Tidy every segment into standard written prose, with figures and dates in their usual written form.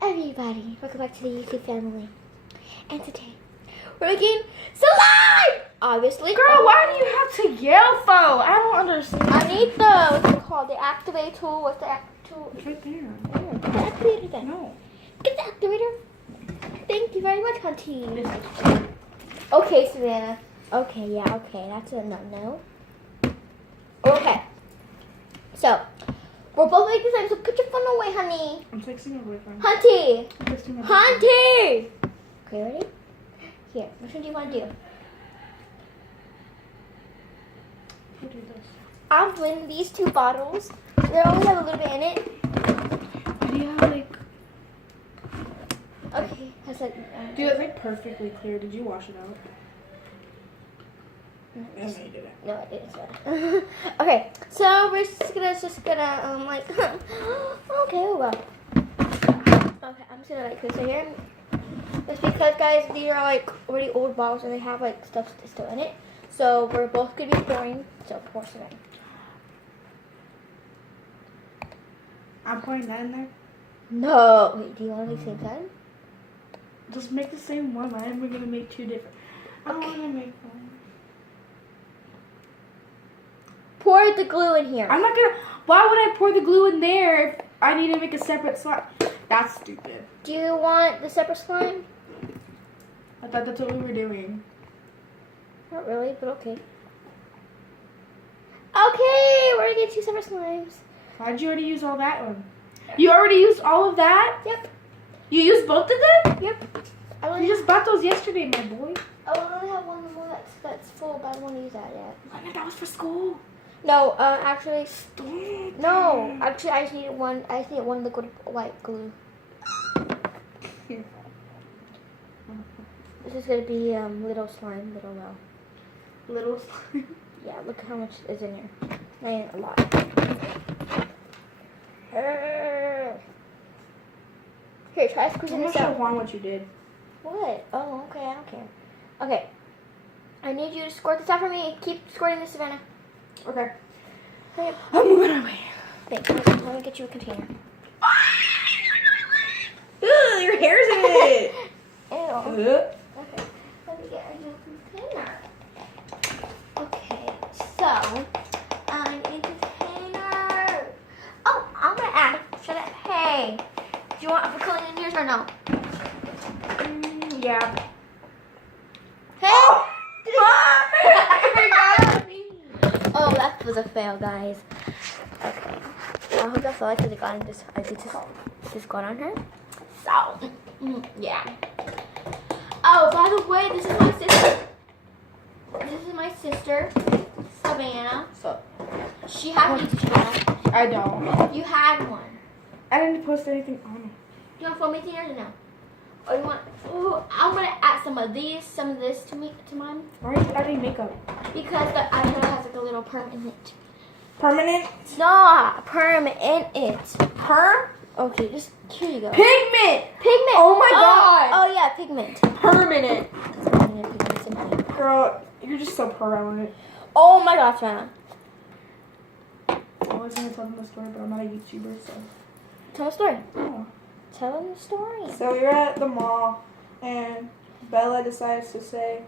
Everybody, welcome back to the YouTube family. And today, we're making slime! Obviously. Girl, why do you have to yell for? I don't understand. I need the, what's it called? The activate tool. What's the tool? It's right there. Get the activator then. No. Get the activator. Thank you very much, Hunty. Okay, Savannah. Okay, yeah, okay. That's a no-no. Okay. So, we're both making slime, so put your phone away, honey. I'm texting my boyfriend. Hunty! I'm texting my boyfriend. Hunty! Okay, ready? Here, which one do you want to do? I'll do this. I'm doing these two bottles. They only have a little bit in it. Yeah, like... Okay, has like... Dude, it's like perfectly clear. Did you wash it out? No, No, you didn't. no, I didn't. Okay, so we're just gonna like... okay, oh well. Okay, I'm just gonna like this right here. That's because, guys, these are like already old bottles and they have like stuff still in it. So we're both gonna be pouring. So pour some in. I'm pouring that in there. No, wait. Do you want to make the same time? Just make the same one. I am gonna make two different. I don't Okay. want to make one. Pour the glue in here. I'm not gonna. Why would I pour the glue in there if I need to make a separate slime? That's stupid. Do you want the separate slime? I thought that's what we were doing. Not really, but okay. Okay, we're gonna get two separate slimes. Why'd you already use all that one? You already used all of that? Yep. You used both of them? Yep. I You only just bought those yesterday, my boy. only have one more that's full, but I don't want to use that yet. I mean, that was for school. No, actually, Stop. no. Actually, I just need one. I just need one liquid white glue. Here. This is gonna be little slime, little well. Little slime. Yeah, look how much is in here. Not even a lot. Here, try squeezing I'm this gonna show out. Juan what you did. What? Oh, okay, I don't care. Okay. I need you to squirt this out for me. Keep squirting this, Savannah. Okay. Hurry up. I'm moving away. Thanks. Let me get you a container. Ugh, your hair's in it. Ew. Ugh. Okay. Let me get you a container. Okay. So, I need a container. Oh, I'm gonna add. Shut up. Hey. Do you want a filling in yours or no? Yeah. Hey. Oh, that was a fail, guys. Okay. I hope that's all I could have gotten this. I did this got on her. So, yeah. Oh, by the way, this is my sister. This is my sister, Savannah. So, She had a YouTube channel. I don't. You had one. I didn't post anything on it. Do you want foam yours or no? Or you want? Ooh, I'm gonna add some of these, some of this to mine. Why are you adding makeup? Because the eyeshadow has like a little perm in it. Permanent? No, perm in it. Perm? Okay, just here you go. Pigment! Pigment. Oh my God. Oh yeah, pigment. Permanent. Pigment, same thing. Girl, you're just so permanent. Oh my gosh, man. I was gonna tell them the story, but I'm not a YouTuber, so. Tell a story. Oh. Tell them the story. So we were at the mall, and Bella decides to say,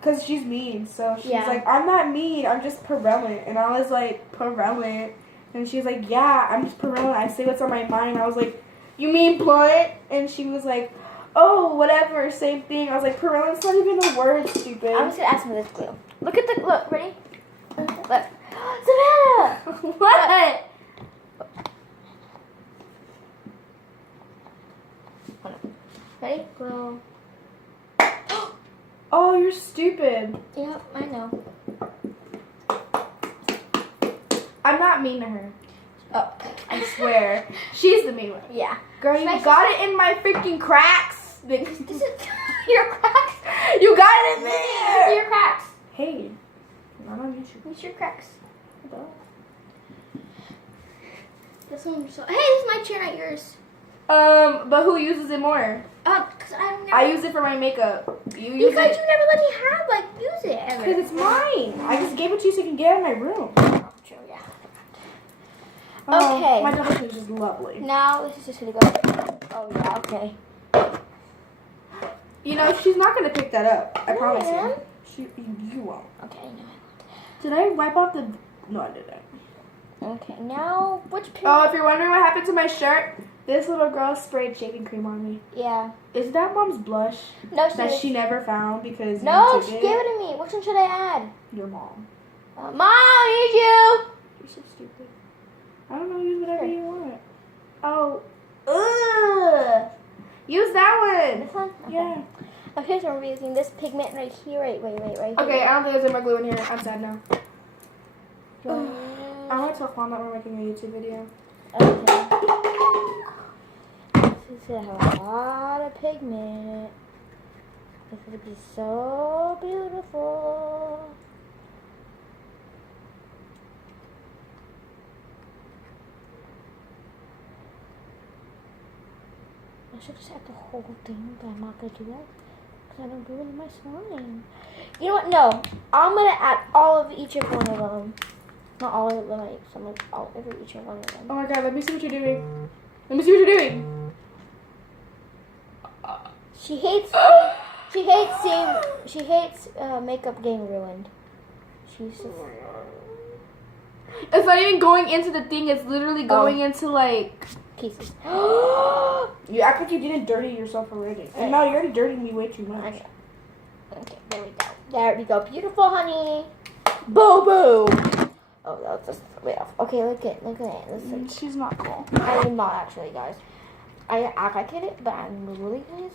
because she's mean, so she's Yeah. like, I'm not mean, I'm just prevalent. And I was like, prevalent? And she's like, yeah, I'm just prevalent. I say what's on my mind. I was like, you mean blunt? And she was like, oh, whatever, same thing. I was like, prevalent's not even a word, stupid. I'm just gonna ask them this glue. Look at the look. Ready? Look. Savannah. What? Hold on. Ready? Glue. Oh, you're stupid. Yep, I know. I'm not mean to her. Oh, I swear. She's the mean one. Yeah. Girl, you Should I got it in my freaking cracks. This is your cracks. You got it in These there. are your cracks. Hey, not on YouTube. These are your cracks. This one. So hey, this is my chair, not yours. But who uses it more? Cause I've never. I use it for my makeup. You use Because it you never let me have use it ever. because it's mine. I just gave it to you so you can get it in my room. Oh, true, yeah. Oh, Okay. my double chin is just lovely. Now this is just gonna go. Oh yeah, okay. You know, she's not gonna pick that up. I No, promise I am. you. You won't. Okay, no. Did I wipe off the? No, I didn't. Okay, now which pin? Oh, if you're wondering what happened to my shirt, this little girl sprayed shaving cream on me. Yeah. Is that mom's blush No, that she never found because No, you she took gave it to me. Which one should I add? Your mom. Mom, I need you. You're so stupid. I don't know. Use whatever Here. you want. Oh. Ugh. Use that one. This one? Okay. Yeah. Okay, so we're using this pigment right here. Right here. Okay, I don't think there's any more glue in here. I'm sad now. Okay. I want to tell Mom that we're making a YouTube video. This is a lot of pigment. This would be so beautiful. I should just add the whole thing, but I'm not going to do that because I don't do it in my slime. You know what? No. I'm going to add all of each of one of them. Not all of them, like some of all over each and one of them. Oh my god, let me see what you're doing. Let me see what you're doing. She hates makeup getting ruined. She's just It's not even going into the thing, it's literally going into like pieces. you act like you didn't dirty yourself already. And no, you already dirtied me way too much. Okay, there we go. There we go. Beautiful, honey. Boo boo. Oh, that was just way off. Okay, look at it. Listen. She's not cool. I am not actually, guys. I act like it, but I'm really not.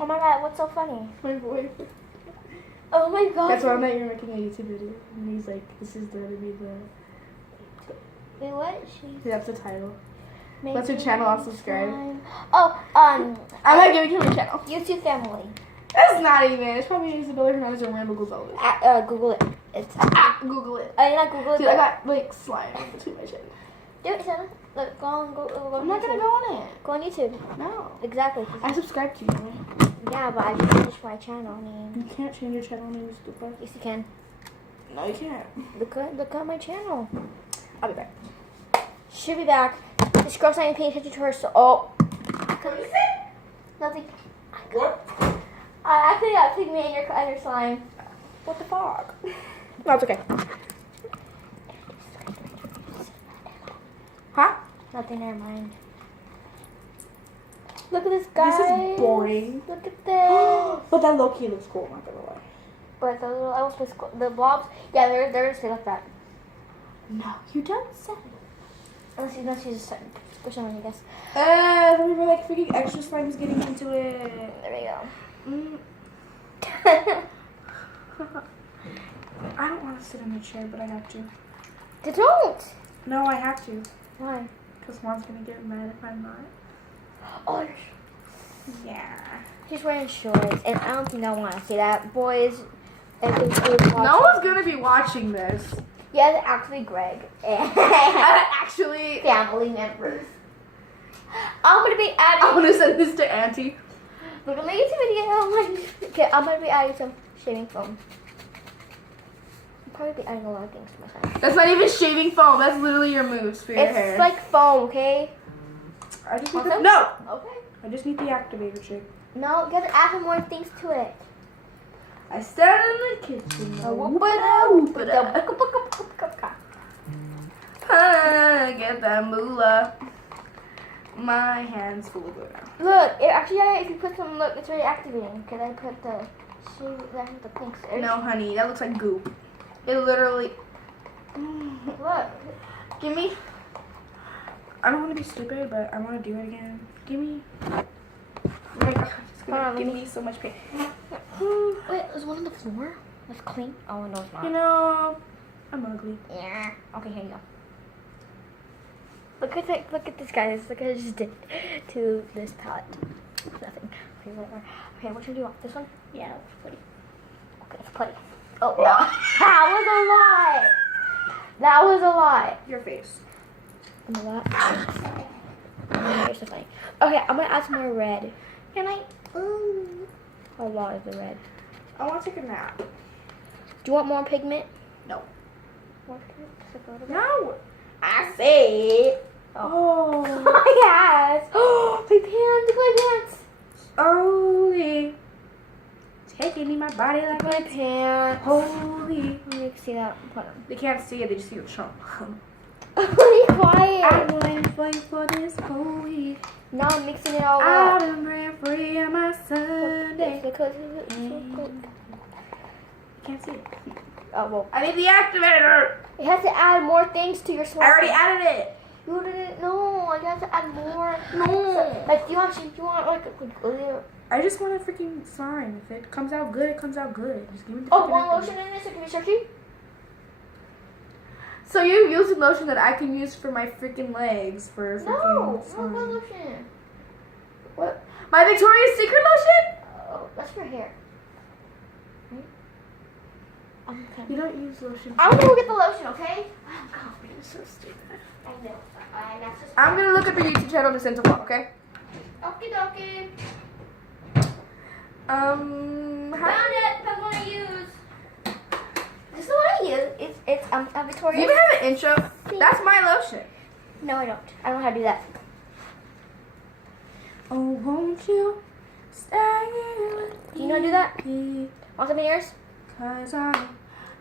Oh my god, what's so funny? My boy. Oh my god. That's why I'm not even making a YouTube video. And he's like, this is gonna be the. Wait, what? That's the title. What's your channel? I'll subscribe. Oh, I'm not giving him a channel. YouTube family. That's not even. It's probably Isabella Hernandez and Randall Gonzalez. Google it. It's Google it. I not Google it. Dude, I got like slime between my chin. Do it, Shanna. Look, go on I'm not gonna YouTube. go on it. Go on YouTube. No. Exactly. I subscribe to you. Yeah, but I just changed my channel name. You can't change your channel name, stupid. Yes, you can. No, you can't. Look at my channel. I'll be back. She'll be back. This girl's not even paying attention to her, so What is it? nothing. What? I actually got pigment in your slime. What the fuck? No, it's okay. Huh? Nothing, never mind. Look at this guy. This is boring. Look at this. But that low-key looks cool, I'm not gonna lie. But the little elves with the blobs, yeah, they're just like that. No, you don't say. Unless you just for some reason, I guess. We were like freaking extra slime's getting into it. There we go. Mm. I don't want to sit in the chair, but I have to. Don't. No, I have to. Why? Because Mom's gonna get mad if I'm not. Oh, Yeah. she's wearing shorts, and I don't think I want to see that, boys. No one's gonna be watching this. Yeah, it's actually Greg and Actually, family members. I'm gonna be I'm adding. gonna send this to Auntie. We're gonna make a video. Okay, I'm gonna be adding some shaving foam. I'll probably be adding a lot of things to my side. That's not even shaving foam. That's literally your moves for your hair. It's like foam, okay? I just need Also? no. Okay. I just need the activator chick. No, you gotta add some more things to it. I stand in the kitchen. Get that moolah. My hand's full of glue now. Look, if you put some, look, it's already activating. Cause I put the pinks. No, honey, that looks like goop. It literally. Look. Give me. I don't want to be stupid, but I want to do it again. Give me. Oh my God, it's gonna give me so much pain. Wait, is one on the floor? That's clean. Oh no, it's not. You know, I'm ugly. Yeah. Okay, here you go. Look at this, guys. Look what I just did to this palette. Nothing. Okay, whatever. Okay, what should we do? This one? Yeah, that's pretty. Okay, it's pretty. Oh, no. That was a lot. That was a lot. Your face. You know what? You're so funny. Okay, I'm gonna add some more red. Can I? How long is the red? I want to take a nap. Do you want more pigment? No. No. I said. Oh. My ass. Oh, my pants. My pants. Holy. Taking in my body like My pants. holy. Let me see that. Put them. They can't see it. They just see the chunk. Be quiet. I'm going to fight for this whole week. Now I'm mixing it all I've up. been praying free on my Sunday. It's because it's so good. Can't see it. Oh, well. I need the activator. You have to add more things to your slime. I already added it. You didn't. No, you have to add more. No. So, like, do you want like a I just want a freaking slime. If it comes out good, it comes out good. Just give me the Oh, freaking one activator. lotion in this? Can we search you? So you're using lotion that I can use for my freaking legs for freaking No, slime. one lotion. What? My Victoria's Secret lotion? Oh, that's for hair. You don't use lotion. I'm gonna go get the lotion, okay? Oh God, you're so stupid. I know. That's just I'm gonna look at the YouTube channel to send to vlog, okay? Okie dokie. How? Found it. I'm gonna use. This is what I use. It's Do Victoria. you even have an intro? That's my lotion. No, I don't. I don't know how to do that. Oh, won't you stay with Do you know how to do that? me? Want some of yours? 'Cause I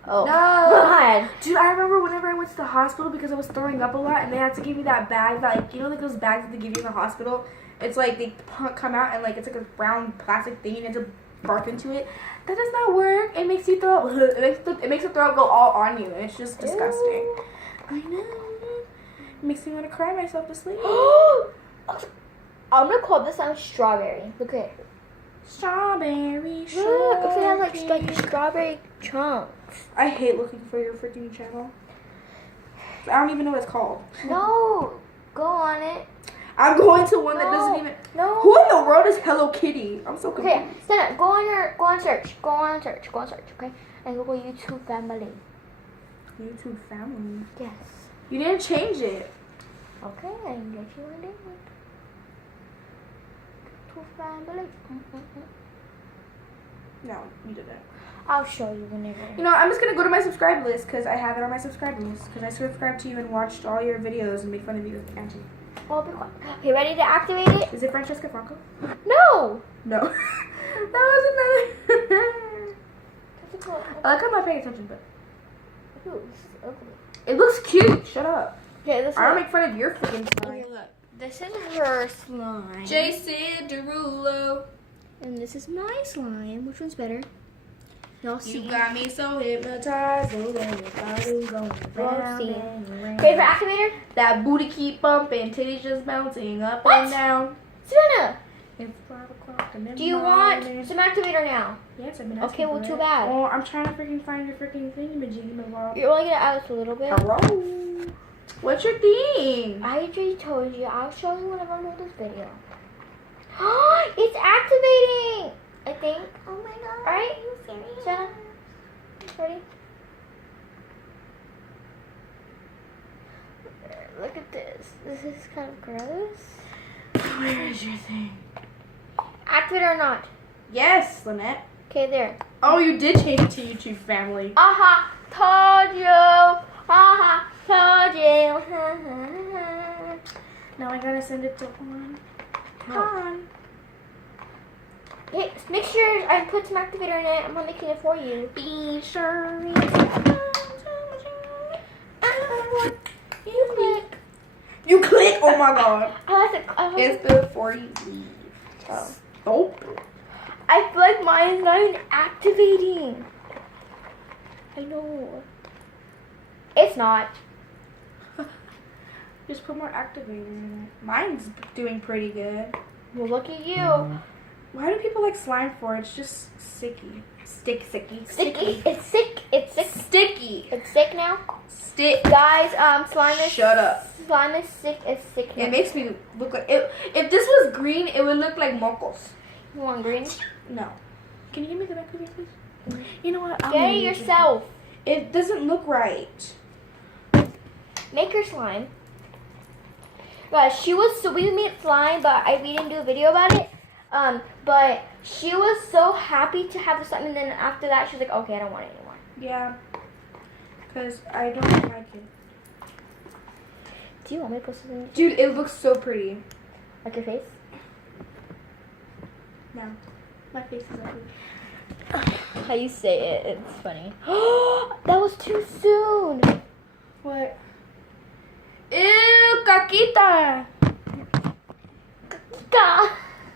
Oh. No. God. Dude, I remember whenever I went to the hospital because I was throwing up a lot and they had to give me that bag that, like, you know, like those bags that they give you in the hospital? It's like they come out and, like, it's like a brown plastic thing and you have to barf into it. That does not work. It makes you throw up. It makes the throw up go all on you and it's just disgusting. Ew. I know. It makes me want to cry myself to sleep. I'm gonna call this one strawberry. Look at it. Strawberry Look, it has shortcake. like strawberry chunks. I hate looking for your freaking channel. I don't even know what it's called. No, go on it. I'm going to one that doesn't even. No. Who in the world is Hello Kitty? I'm so confused. Okay, stand up. Go on search. Go on search. Okay, and Google YouTube family. YouTube family. Yes. You didn't change it. Okay, I can get you one day. YouTube family. No, you didn't. I'll show you whenever. You know, I'm just gonna go to my subscribe list because I have it on my subscribe list because I subscribed to you and watched all your videos and made fun of you, Auntie. Oh, be quiet. Okay, ready to activate it? Is it Francesca Franco? No. No. That was another. I like how I'm not paying attention, but Ooh, this is ugly. it looks cute. Shut up. Okay, this I don't make fun of your freaking slime. Okay, look. This is her slime. Jason Derulo. And this is my slime. Which one's better? Y'all see. You got me so hypnotized. Oh, then your body's going round see. and round. Okay, for activator? That booty keep bumping, titties just bouncing up What? and down. Savannah, It's 5 o'clock and then do you want some activator now? Yes, I've been Okay, asking well, for too it. bad. Oh, I'm trying to freaking find your freaking thing, Majiggy. You're only gonna add this a little bit. Hello. What's your thing? I already told you. I'll show you whenever I make this video. It's activating! I think. Oh my god. Alright? Are you serious? Jenna? Ready? Look at this. This is kind of gross. Where is your thing? Activate or not? Yes, Lynette. Okay, there. Oh, you did change it to YouTube family. Aha! Told you! Aha! Told you! Now I gotta send it to on. On. Hey, make sure I put some activator in it. I'm not making it for you. Be sure You click. you click. Oh my god. It's It's before you leave. Oh. I feel like mine is not even activating. I know. It's not. Just put more activator in it. Mine's doing pretty good. Well, look at you. Why do people like slime for? It's just sticky. Sticky. Sticky. It's sick. It's sick. Sticky. It's sick now. Stick. Guys, slime is. Shut up. Slime is sick. It's sick now. It makes me look like if this was green, it would look like mocos. You want green? No. Can you give me the back of your please? You know what? Get it yourself. It doesn't look right. Make your slime. Guys, we made slime, but we didn't do a video about it. But she was so happy to have the slime, and then after that, she was like, okay, I don't want it anymore. Yeah. Because I don't like it. Do you want me to post something? Dude, it looks so pretty. Like your face? No. My face is ugly. How you say it, it's funny. That was too soon. What? Ew, caquita.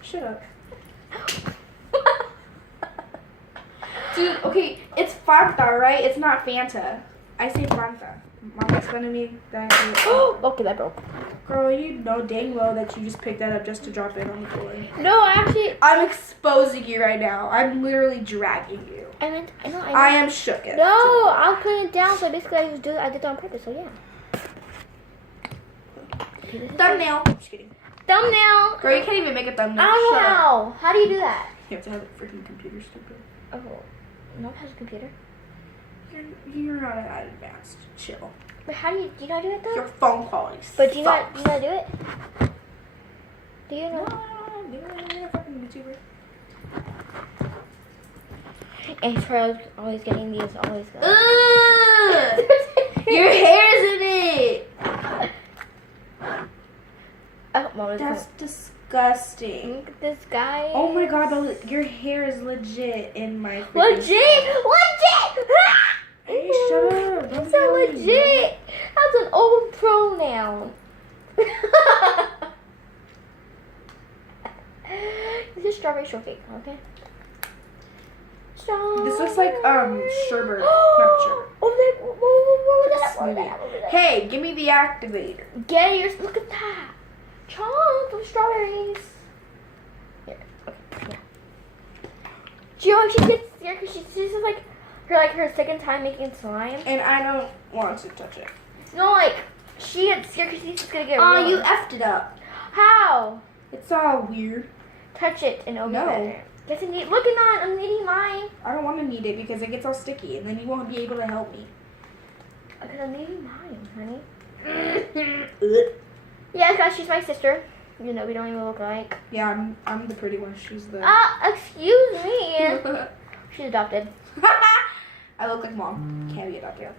Shut up. Dude, okay, it's Fanta, right? It's not Fanta. I say Fanta. Mom makes fun of me that I say Okay, that broke. Girl, you know dang well that you just picked that up just to drop it on the floor. No, actually, I'm exposing you right now. I'm literally dragging you. I know. I am shook. No, I'll put it down. So basically, I did it on purpose. So yeah. Thumbnail. Just kidding. Thumbnail. Girl, you can't even make a thumbnail. I don't Shut up. know. How do you do that? You have to have a freaking computer, stupid. Oh, no one has a computer. You're not that advanced. Chill. But how do you know how to do it though? Your phone quality. But do you know how to do it? Do you know? No, you're a fucking YouTuber. And Charles always getting these, always. Ugh! Your hair's in it. Oh, Mom, That's disgusting. look at this guy. Oh my god, your hair is legit in my freaking Legit! Hey, shut up. Don't It's so tell me. legit. That's an old pronoun. This is strawberry shortcake, okay? This looks like sherbet. Not sherbet. Oh, Hey, give me the activator. get yours. Look at that. Chomp some strawberries. Here, okay, yeah. Do you know she gets scared because this is like her second time making slime? And I don't want to touch it. No, like she gets scared because she's just gonna get. Oh, you ruined. effed it up. How? It's all weird. Touch it and it'll be No. better. Yes, indeed. Look at that. I'm eating mine. I don't want to knead it because it gets all sticky and then you won't be able to help me. Because I'm eating mine, honey. Ugh. Yeah, guys, she's my sister. You know, we don't even look alike. Yeah, I'm the pretty one. She's the... Excuse me. She's adopted. I look like mom. Can't be adopted.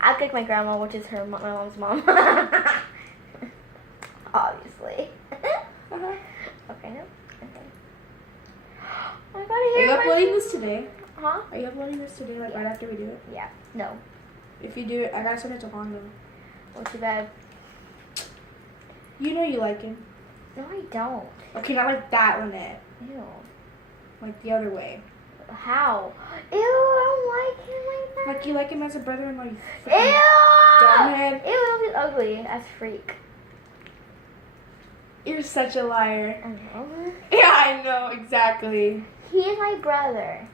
I look like my grandma, which is my mom's mom. Obviously. Uh-huh. Okay, no. Okay. Oh my god, I Are hear you uploading this today? Huh? Are you uploading this today, like right after we do it? Yeah. No. If you do it, I gotta send it to Hondo. Well, too bad. You know you like him. No, I don't. Okay, not like that, Lynette. Ew. Like the other way. How? Ew, I don't like him like that. Like you like him as a brother-in-law. You Ew! dumbhead. Ew, he's ugly as freak. You're such a liar. I know. Yeah, I know exactly. He is my brother.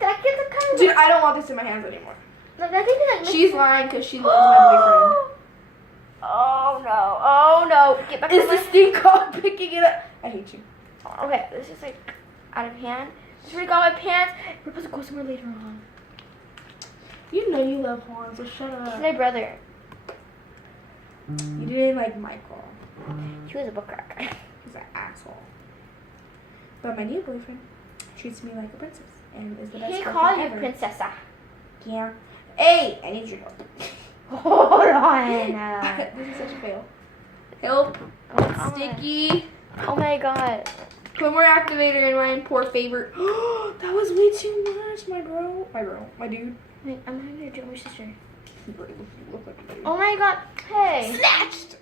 that gets a kind of. Dude, I don't want this in my hands anymore. Like, I think that She's lying because she loves my boyfriend. Oh no! Oh no! Get back. Is on my- this thing called picking it up? I hate you. Okay, this is like out of hand. Just really got my pants. We're supposed to go somewhere later on. You know you love Juan, so shut He's up. my brother. You didn't like Michael. He was a book cracker. He's an asshole. But my new boyfriend treats me like a princess and is the best He boyfriend called you ever. princessa. Yeah. Hey, I need your help. Hold on. This is such a fail. Help. Oh, Sticky. Oh my god. Put more activator in my poor favorite. That was way too much, my bro. My dude. Wait, I'm hungry to my sister. You look like a dude. Oh my god. Hey. Snatched.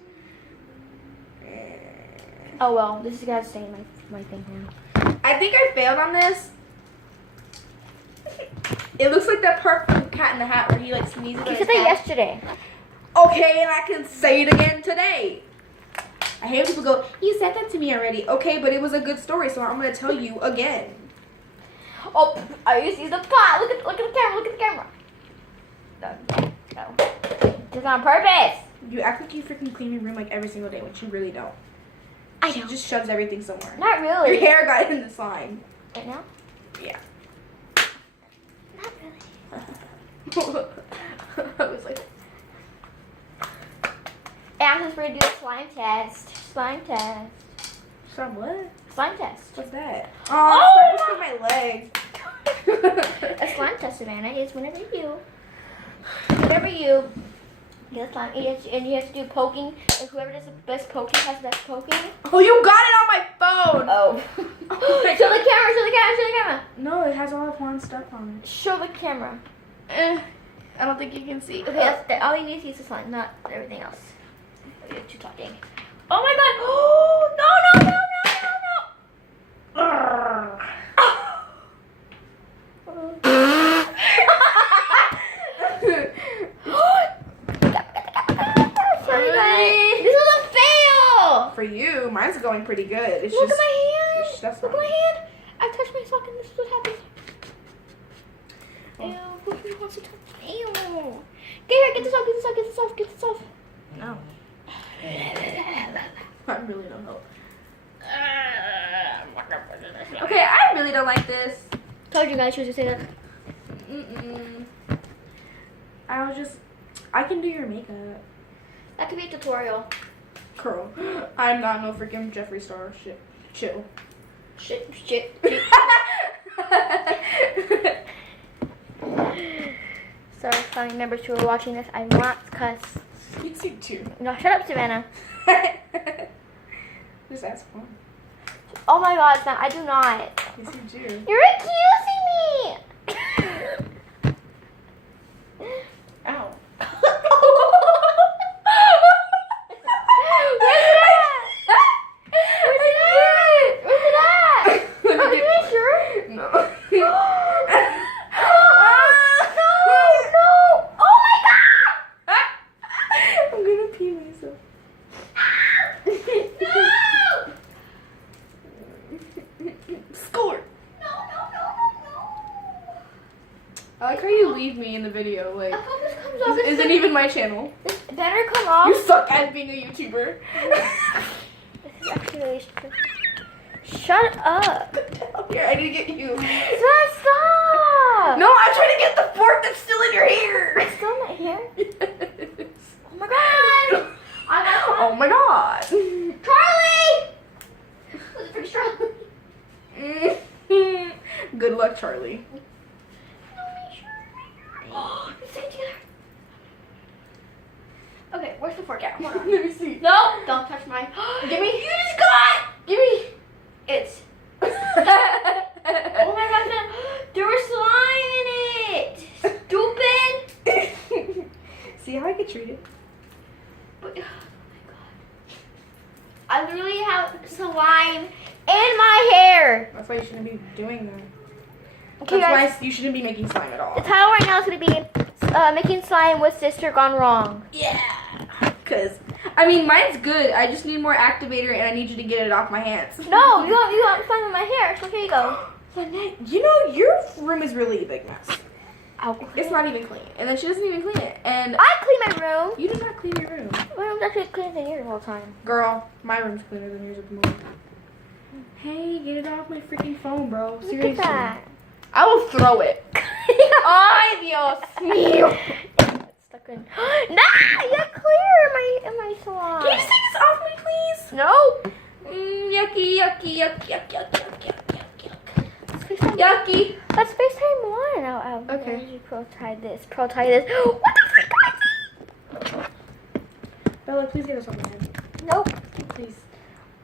Oh well, this is gonna stay in my thing now. I think I failed on this. It looks like that part from Cat in the Hat where he like sneezes. You said that yesterday. Okay, and I can say it again today. I hate when people go, you said that to me already. Okay, but it was a good story, so I'm gonna tell you again. Oh, I used to use the pot. Look at the camera. Look at the camera. No. Just on purpose. You act like you freaking clean your room like every single day, which you really don't. I She don't. just shoves everything somewhere. Not really. Your hair got in the slime. Right now? Yeah. Not really. I was like, And since we're gonna do a slime test. Slime test. some what? Slime test. What's that? Oh Stop twisting my leg. A slime test, Savannah, is whenever you Whenever you get slime, and you have to do poking, and whoever does the best poking has the best poking. Oh, you got it on my phone. Oh. Show the camera, show the camera, show the camera. No, it has all of one stuff on it. Show the camera. I don't think you can see. Okay, all you need to see is the slime, not everything else. Okay, you're talking. Oh my god! Oh, no, no, no, no, no, no. This is a fail! For you, mine's going pretty good. It's Look just, at my hand! it's just Look at my hand! I touched my sock and this is what happens. Ew, who wants to touch? Ew. Get here, get this off, get this off, get this off, get this off. No. I really don't know. Okay, I really don't like this. Told you guys, should you say that? I can do your makeup. That could be a tutorial. Girl, I'm not no freaking Jeffree Star. Shit. Chill. Shit. Sorry, family members who are watching this. I'm not cuss. You too. No, shut up, Savannah. Just ask one. Oh my god, Sam, I do not. Yes, you do. You're accusing me! Ow. Where's it at? Oh, are you sure? No. No! Oh my god! I'm gonna pee myself. No! Score! No. I like how you leave me in the video. Like, I hope this comes off. this isn't even my channel. This better come off. You suck at being a YouTuber. This is actually really stupid. Shut up. Here, I need to get you. Stop. No, I'm trying to get the fork that's still in your hair. It's still in my hair? Yes. Oh my god. I got one. Oh my god. Charlie! Who's pretty strong? Good luck, Charlie. Okay, where's the fork at? Hold on. Let me see. No, don't touch mine. Give me. You just got. Give me. It's. Oh my god, there was slime in it. Stupid. See how I get treated? But, oh my god. I literally have slime in my hair. That's why you shouldn't be doing that. Okay, That's guys. why you shouldn't be making slime at all. The title right now is going to be Making Slime with Sister Gone Wrong. Yeah. Because, I mean, mine's good. I just need more activator and I need you to get it off my hands. No, you want slime in my hair, so here you go. Lynette, you know, your room is really a big mess. I'll It's not even clean. And then she doesn't even clean it. And I clean my room. you do not clean your room. My room's actually cleaner than yours all the time. Girl, my room's cleaner than yours at the moment. Hey, get it off my freaking phone, bro. Seriously. Look at that. I will throw it. Ay, Dios mío. It's stuck in. Nah, you're clear in my salon. Can you just take this off me, please? No. Yucky, yucky, yucky, yucky, yucky, yucky, yucky. Let's FaceTime. Yucky. Let's FaceTime one. Okay. You pro-tie this. Pro-tie this. What the frick, guys? Bella, please get us on the head. Nope. Please.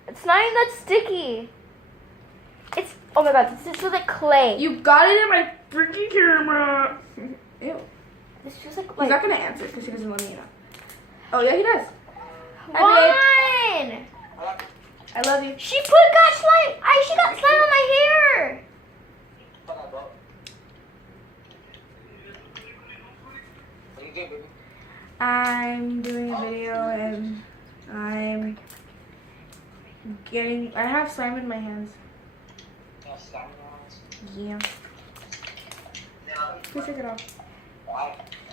It's not even that sticky. It's, oh my god, this is like clay. You got it in my freaking camera. Ew. This feels like He's not going to answer because he doesn't let me know. Oh, yeah, he does. One. I love you. She got slime. She got slime on my hair. I'm doing a video and I have slime in my hands. Yeah. Please take it off.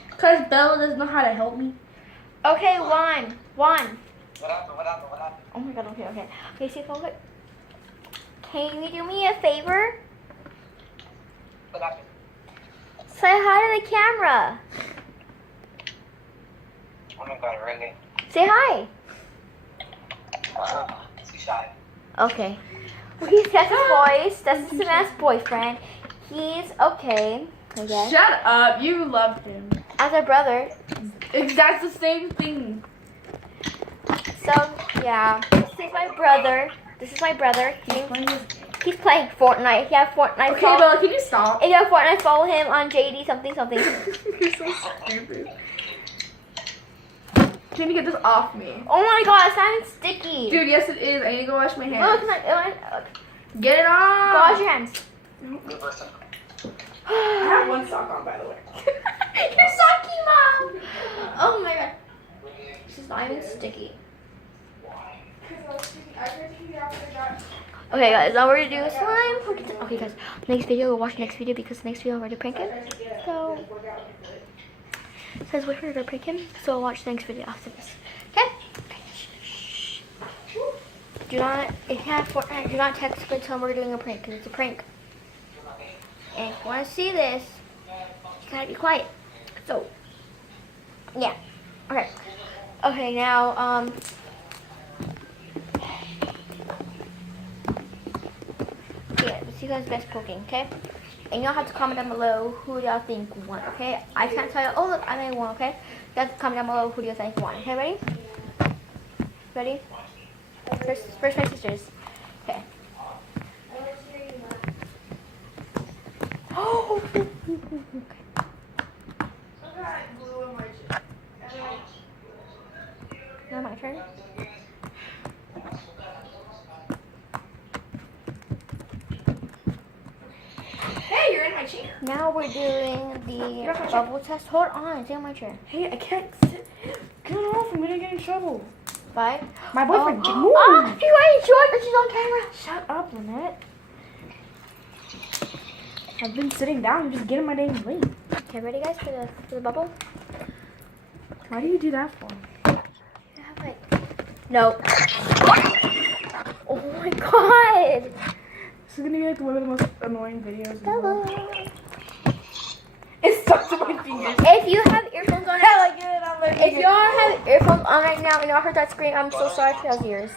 Because Bella doesn't know how to help me. Okay, one. What happened? Oh my god, okay. Okay, see if I'll get. Can you do me a favor? What happened? Say hi to the camera. Oh my god, really? Say hi. Too shy. Okay. Well, that's his voice. That's Samantha's boyfriend. He's okay, I guess. Shut up. You love him. as a brother. That's the same thing. So yeah, this is my brother. He's playing Fortnite. If you have Fortnite, Okay, Bella, can you stop? If you have Fortnite, follow him on JD something something. You're so stupid. Can you get this off me? Oh my god, it's not even sticky. Dude, yes it is. I need to go wash my hands. Look, look. Get it Go off! wash your hands. I have one sock on, by the way. You're sucky, Mom. Oh my god. This is not even sticky. Okay guys, now we're gonna do slime. Okay guys, next video, we'll watch the next video because the next video we're gonna prank him. So, it says wait for her to prank him, so we'll watch the next video after this. Okay? Shh. Do not, if you have Fortnite, do not text me tell them we're doing a prank because it's a prank. And if you want to see this, you gotta be quiet. So, yeah. Okay. Okay, now, yeah, let's see you guys best cooking, okay? And y'all have to comment down below who y'all think won, okay? I can't tell you, oh look, I made one, okay? You have to comment down below who do you think won, okay? Ready? Ready? First my sisters. Okay. Oh! Now my turn. Hey, you're in my chair. Now we're doing the bubble test. Hold on, it's in my chair. Hey, I can't sit. Get off, I'm gonna get in trouble. Bye. My boyfriend, Oh. move. Ah, she's wearing shorts and she's on camera. Shut up, Lynette. I've been sitting down, I'm just getting my damn way. Okay, ready guys for the bubble? Why do you do that for? You have like no. Oh my god. This is gonna be like one of the most annoying videos in the Hello. world. It's stuck to my fingers. If you have earphones on, Hell, I get it on my if fingers. y'all have earphones on right now and y'all heard that scream, I'm so sorry for those ears.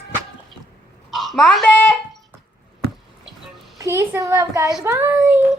Mom, babe! Peace and love, guys. Bye.